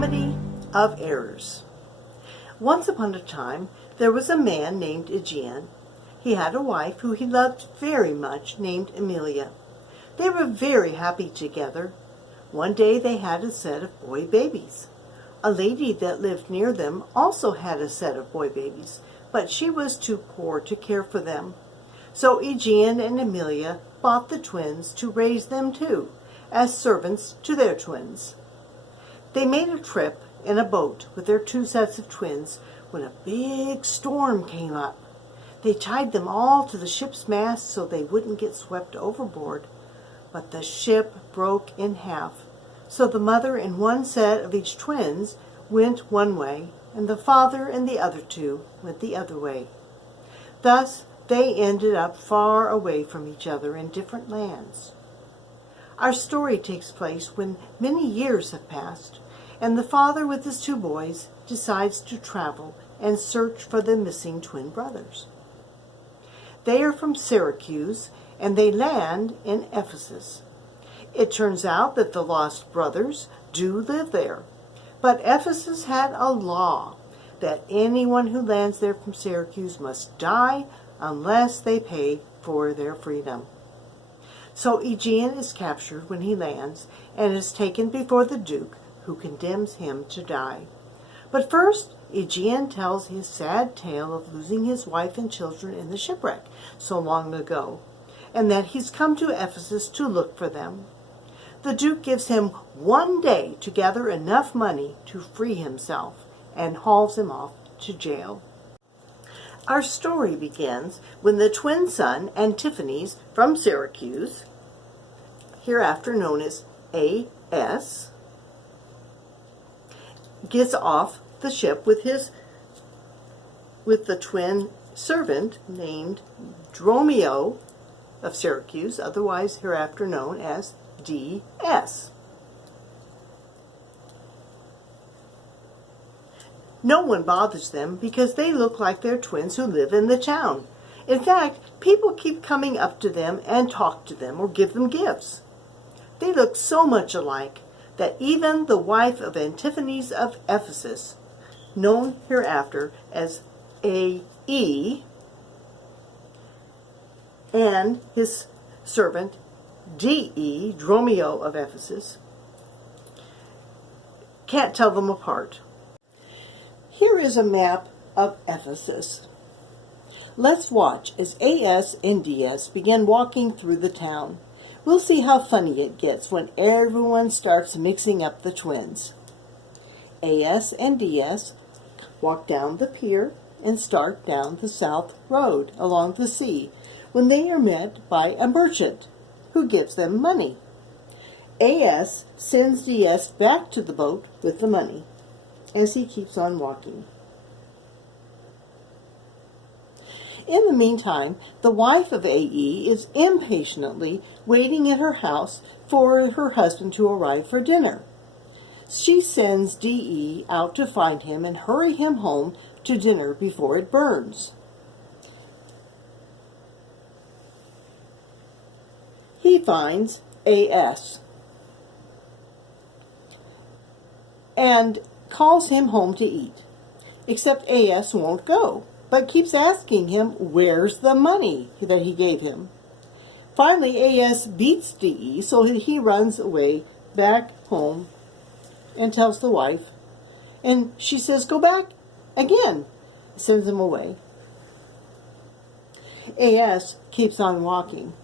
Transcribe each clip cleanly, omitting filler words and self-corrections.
Comedy of Errors. Once upon a time, there was a man named Aegean. He had a wife who he loved very much, named Emilia. They were very happy together. One day they had a set of boy babies. A lady that lived near them also had a set of boy babies, but she was too poor to care for them. So Aegean and Emilia bought the twins to raise them too, as servants to their twins. They made a trip in a boat with their two sets of twins when a big storm came up. They tied them all to the ship's mast so they wouldn't get swept overboard. But the ship broke in half, so the mother and one set of each twins went one way, and the father and the other two went the other way. Thus they ended up far away from each other in different lands. Our story takes place when many years have passed, and the father with his two boys decides to travel and search for the missing twin brothers. They are from Syracuse, and they land in Ephesus. It turns out that the lost brothers do live there, but Ephesus had a law that anyone who lands there from Syracuse must die unless they pay for their freedom. So Aegean is captured when he lands and is taken before the Duke, who condemns him to die. But first, Aegean tells his sad tale of losing his wife and children in the shipwreck so long ago, and that he's come to Ephesus to look for them. The Duke gives him 1 day to gather enough money to free himself and hauls him off to jail. Our story begins when the twin son, Antiphanes, from Syracuse, hereafter known as A.S., gets off the ship with the twin servant named Dromio of Syracuse, otherwise hereafter known as D.S. No one bothers them because they look like they're twins who live in the town. In fact, people keep coming up to them and talk to them or give them gifts. They look so much alike that even the wife of Antiphanes of Ephesus, known hereafter as A.E., and his servant D.E., Dromio of Ephesus, can't tell them apart. Here is a map of Ephesus. Let's watch as A.S. and D.S. begin walking through the town. We'll see how funny it gets when everyone starts mixing up the twins. A.S. and D.S. walk down the pier and start down the south road along the sea when they are met by a merchant who gives them money. A.S. sends D.S. back to the boat with the money as he keeps on walking. In the meantime, the wife of A.E. is impatiently waiting at her house for her husband to arrive for dinner. She sends D.E. out to find him and hurry him home to dinner before it burns. He finds A.S. and calls him home to eat, except A.S. won't go, but keeps asking him where's the money that he gave him. Finally, A.S. beats D.E., so he runs away back home and tells the wife, and she says, go back again, sends him away. A.S. keeps on walking,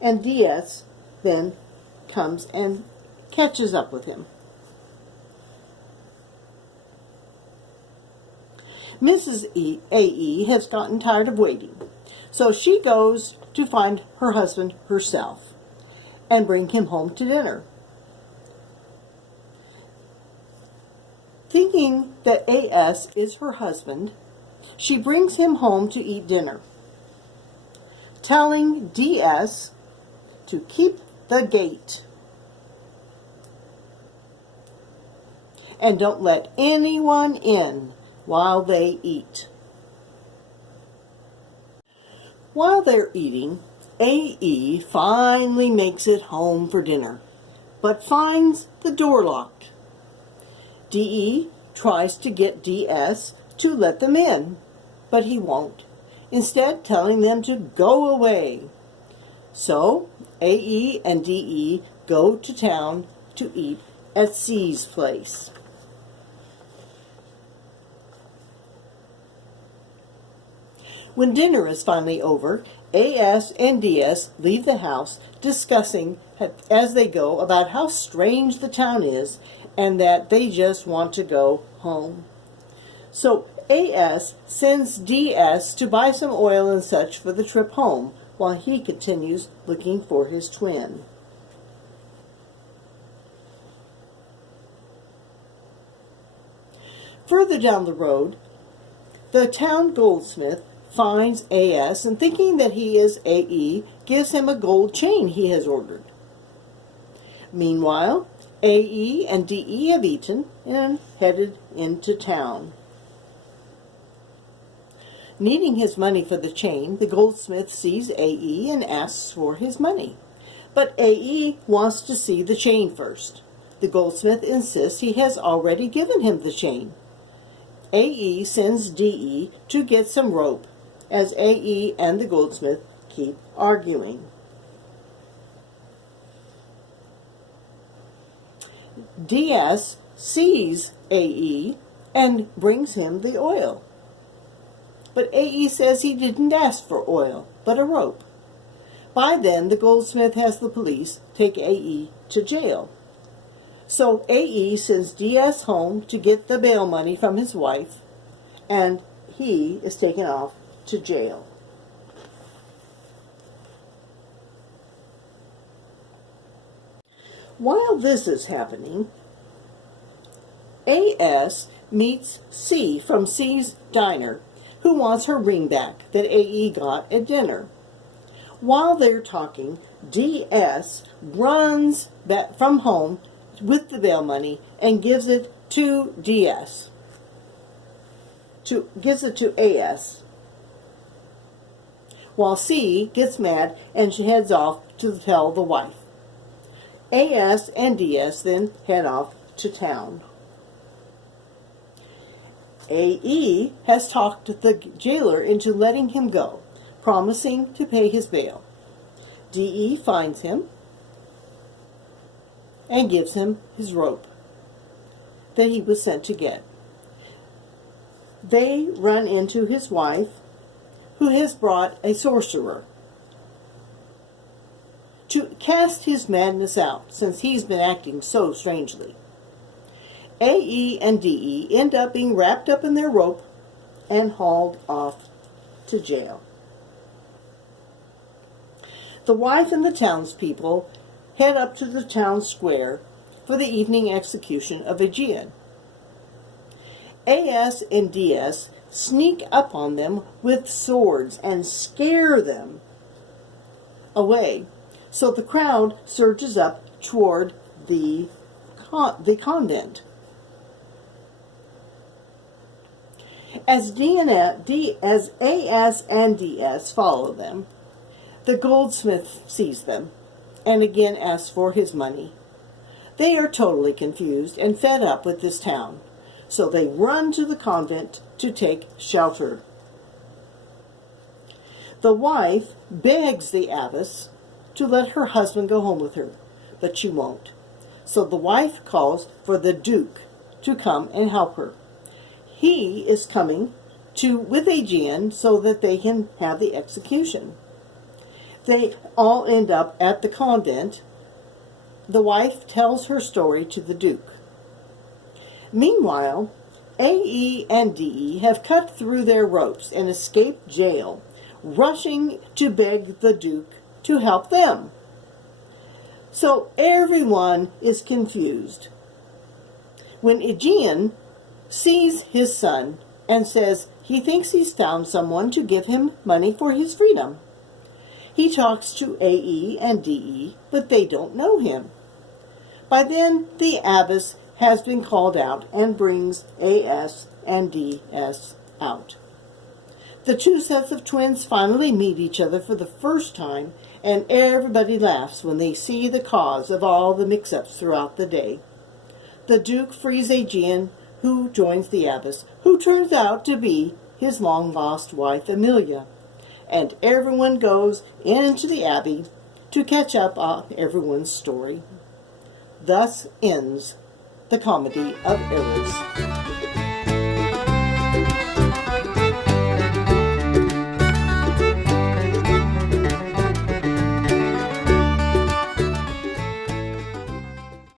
and D.S. then comes and catches up with him. Mrs. A.E. has gotten tired of waiting, so she goes to find her husband herself and bring him home to dinner. Thinking that A.S. is her husband, she brings him home to eat dinner, telling D.S. to keep the gate and don't let anyone in while they eat. While they're eating, A.E. finally makes it home for dinner, but finds the door locked. DE tries to get DS to let them in, but he won't, instead telling them to go away. So AE and DE go to town to eat at C's place. When dinner is finally over, AS and DS leave the house, discussing as they go about how strange the town is and that they just want to go home. So AS sends DS to buy some oil and such for the trip home, while he continues looking for his twin. Further down the road, the town goldsmith finds AS and, thinking that he is AE, gives him a gold chain he has ordered. Meanwhile, AE and DE have eaten and headed into town. Needing his money for the chain, the goldsmith sees AE and asks for his money. But AE wants to see the chain first. The goldsmith insists he has already given him the chain. AE sends DE to get some rope, as AE and the goldsmith keep arguing. DS sees AE and brings him the oil. But AE says he didn't ask for oil, but a rope. By then, the goldsmith has the police take AE to jail. So AE sends DS home to get the bail money from his wife, and he is taken off to jail. While this is happening, AS meets C from C's diner, who wants her ring back that AE got at dinner. While they're talking, DS runs back from home with the bail money and gives it to DS. Gives it to AS. While C gets mad and she heads off to tell the wife. AS and DS then head off to town. AE has talked the jailer into letting him go, promising to pay his bail. DE finds him and gives him his rope that he was sent to get. They run into his wife, who has brought a sorcerer to cast his madness out, since he's been acting so strangely. AE and DE end up being wrapped up in their rope and hauled off to jail. The wife and the townspeople head up to the town square for the evening execution of Aegean. AS and DS sneak up on them with swords and scare them away, so the crowd surges up toward the convent. As AS and DS follow them, the goldsmith sees them and again asks for his money. They are totally confused and fed up with this town, so they run to the convent to take shelter. The wife begs the abbess to let her husband go home with her, but she won't. So the wife calls for the duke to come and help her. He is coming with Aegean so that they can have the execution. They all end up at the convent. The wife tells her story to the duke. Meanwhile, AE and DE have cut through their ropes and escaped jail, rushing to beg the duke to help them. So everyone is confused. When Aegean sees his son and says he thinks he's found someone to give him money for his freedom, he talks to AE and DE, but they don't know him. By then, the abbess has been called out and brings AS and DS out. The two sets of twins finally meet each other for the first time, and everybody laughs when they see the cause of all the mix-ups throughout the day. the Duke frees Aegeon, who joins the abbess, who turns out to be his long-lost wife Amelia. And everyone goes into the abbey to catch up on everyone's story. Thus ends the Comedy of Errors.